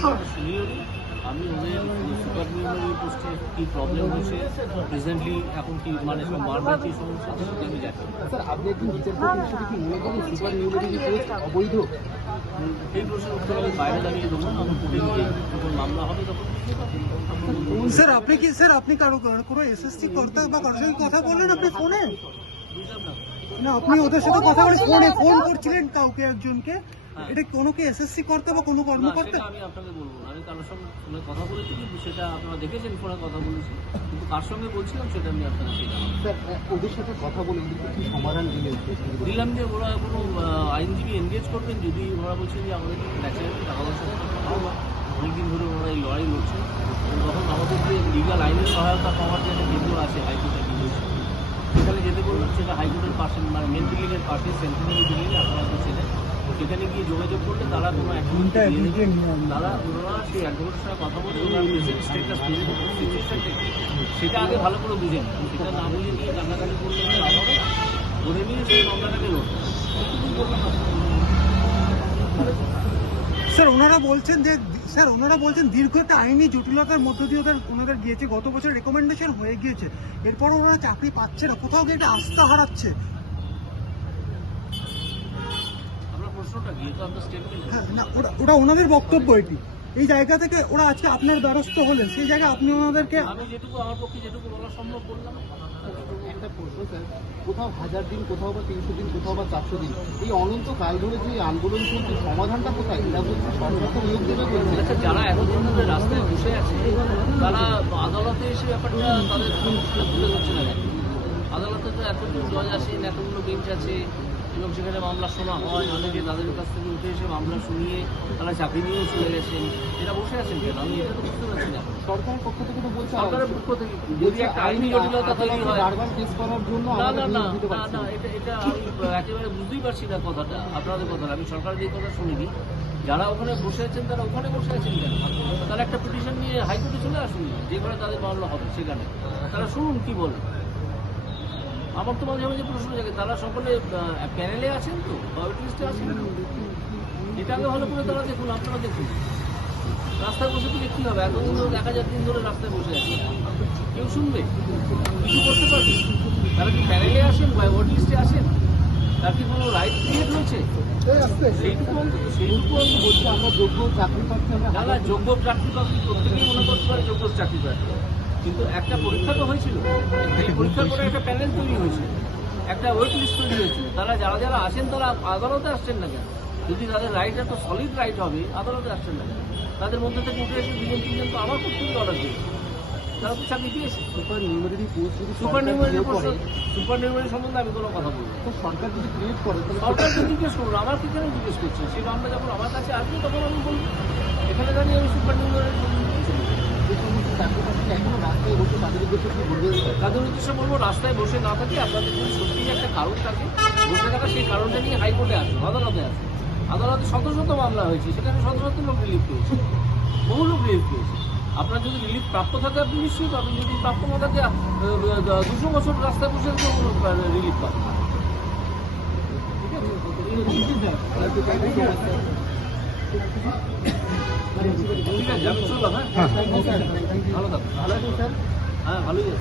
আমি ওদের সুপার নিউমারি পোস্টে কী প্রবলেম হয়েছে প্রেজেন্টলি এখন কি মানে বারবার কী সমস্যা হচ্ছে সেটা আমি জানি। স্যার আপনি একজন বিচারপতি হিসেবে কি মনে করেন সুপার নিউমারি পোস্ট অবৈধ? এই প্রশ্নের উত্তর আমি বাইরে দাঁড়িয়ে দেবো না কোর্টে গিয়ে যখন মামলা হবে তখন স্যার আপনি কি স্যার আপনি কারও কোনো এসএসসি কর্তা বা কারোর সঙ্গে কথা বললেন? আপনি ফোনে? না। না আপনি ওদের সাথে কথা বলে ফোনে ফোন করছিলেন কাউকে একজনকে। এটা কোনো কি এসএসসি কর্তা বা কোনো কর্মকর্তা? আমি আপনাকে বলব না। আমি কারোর সঙ্গে ফোনে কথা বলেছি কিন্তু সেটা আপনারা দেখেছেন ফোনে কথা বলেছি। কিন্তু কার সঙ্গে বলছিলাম সেটা আমি আপনাকে স্যার ওদের সাথে কথা বলে ওদেরকে কি সমাধান দিলেন? দিলাম যে ওরা কোনো আইনজীবী এনগেজ করবেন যদি ওরা বলছেন যে আমাদের ন্যাচারালি টাকা পয়সা অনেকদিন ধরে ওরা এই লড়াই লড়ছে। তখন আমাদের যে লিগাল আইনের সহায়তা পাওয়ার যে একটা কেন্দ্র আছে হাইকোর্টে কি সেখানে যেতে বললাম সেটা হাইকোর্টের পাশে মানে মেন বিল্ডিংয়ের পাশে সেন্ট্রালি আপনারা তো ছিলেন সেখানে গিয়ে যোগাযোগ করলে তারা কোনো তারা ওনারা সেই অ্যাডভোকেটের সঙ্গে কথা বলে ওনার প্রেজেন্ট স্টেটাস সিচুয়েশন সেটা আগে ভালো করে বুঝেন সেটা না বুঝে নিয়ে কান্নাকাটি করলে তো লাভ হবে ধরে নিয়ে সেই মামলাটাকে লড়বে স্যার ওনারা বলছেন যে স্যার ওনারা বলছেন দীর্ঘ একটা আইনি জটিলতার মধ্য দিয়ে ওদের ওনাদের গিয়েছে। গত বছর রেকমেন্ডেশন হয়ে গিয়েছে। এরপর ওনারা চাকরি পাচ্ছে না। কোথাও গিয়ে একটা আস্থা হারাচ্ছে আপনার প্রশ্নটা কি তো আপনার স্টেটমেন্ট হ্যাঁ না ওটা ওটা ওনাদের বক্তব্য এটি। এই জায়গা থেকে ওরা আজকে আপনার দ্বারস্থ হলেন সেই জায়গায় আপনি ওনাদেরকে আমি যেটুকু আমার পক্ষে যেটুকু বলা সম্ভব বললাম। একটা প্রশ্ন স্যার। কোথাও হাজার দিন কোথাও বা তিনশো দিন কোথাও বা চারশো দিন এই অনন্ত কাল ধরে যে আন্দোলন চলছে সমাধানটা কোথায়? এটা বলছে সরকার তো নিয়োগ দেবে বলছে। আচ্ছা যারা এতদিন ধরে রাস্তায় বসে আছে তারা আদালতে এসে ব্যাপারটা তাদের সমস্যা তুলে ধরছে না? আদালতে তো এতদিন জজ আসেন এতগুলো বেঞ্চ আছে এবং সেখানে মামলা শোনা হয় অনেকে তাদের কাছ থেকে উঠে এসে মামলা শুনিয়ে তারা চাকরি নিয়েও চলে গেছেন। এটা বসে আছেন কেন? আমি এটা তো বুঝতে পারছি না। সরকারের পক্ষ থেকে তো বলছে সরকারের পক্ষ থেকে যদি একটা আইনি জটিলতা তৈরি হয় বারবার কেস করার জন্য না না না না। এটা এটা আমি একেবারে বুঝতেই পারছি না কথাটা আপনাদের কথাটা। আমি সরকারের যে কথা শুনিনি যারা ওখানে বসে আছেন তারা ওখানে বসে আছেন কেন? তারা একটা পিটিশন নিয়ে হাইকোর্টে চলে আসুন। যেখানে তাদের মামলা হবে সেখানে। তারা শুনুন কি বলে আমার তো মাঝে মাঝে প্রশ্ন জাগে তারা সকলে প্যানেলে আছেন তো? লিস্টে আছেন তো? এটা আগে ভালো করে তারা দেখুন আপনারা দেখুন। রাস্তায় বসে দিলে কি হবে এতদিন ধরে এক হাজার দিন ধরে রাস্তায় বসে আছে। কেউ শুনবে? কিছু করতে পারবে? তারা কি প্যানেলে আসেন বা ভোট লিস্টে আসেন? তার কি কোনো রাইট ক্রিয়েট হয়েছে? সেইটুকু অন্তত সেইটুকু অন্তত বলছে আমরা যোগ্য চাকরি পাচ্ছি না যোগ্য চাকরি প্রার্থী প্রত্যেকেই মনে করতে পারে যোগ্য চাকরি প্রার্থী। কিন্তু একটা পরীক্ষা তো হয়েছিল। এই পরীক্ষার পরে একটা প্যানেল তৈরি হয়েছে একটা ওয়েট লিস্ট তৈরি হয়েছিল। তারা যারা যারা আসেন তারা আদালতে আসছেন না কেন? যদি তাদের রাইট এত সলিড রাইট হবে আদালতে আসছেন না কেন? তাদের মধ্যে থেকে উঠে এসে দুজন তিনজন তো আমার খুব থেকে অর্ডার দিয়েছে। তারা তো চাকরি দিয়েছে সুপার নিউমারি সুপার সরকার নিউমারি সুপার নিউমারি সম্বন্ধে আমি কোনো কথা বলব। তো সরকার যদি ক্রিয়েট করে তাহলে সরকারকে জিজ্ঞেস করুন আমার কি কেন জিজ্ঞেস মামলা যখন আমার কাছে আসবে তখন আমি বলব। এখানে দাঁড়িয়ে আমি সুপার নিউমারি তাদের উদ্দেশ্যে? বলব রাস্তায় বসে না থাকে আপনাদের যদি সত্যি একটা কারণ থাকে বসে থাকা সেই কারণটা নিয়ে হাইকোর্টে আসুন আদালতে আসুন আদালতে শত মামলা হয়েছে সেখানে শত শত লোক রিলিফ পেয়েছে বহু লোক রিলিফ পেয়েছে আপনার যদি রিলিফ প্রাপ্ত থাকে আপনি নিশ্চয়ই পাবেন যদি প্রাপ্ত না থাকে দুশো বছর রাস্তায় বসে রিলিফ পাবেন ঠিক আছে ঠিক আছে আমি চললাম হ্যাঁ ভালো থাকুন ভালো আছেন স্যার হ্যাঁ ভালোই আছে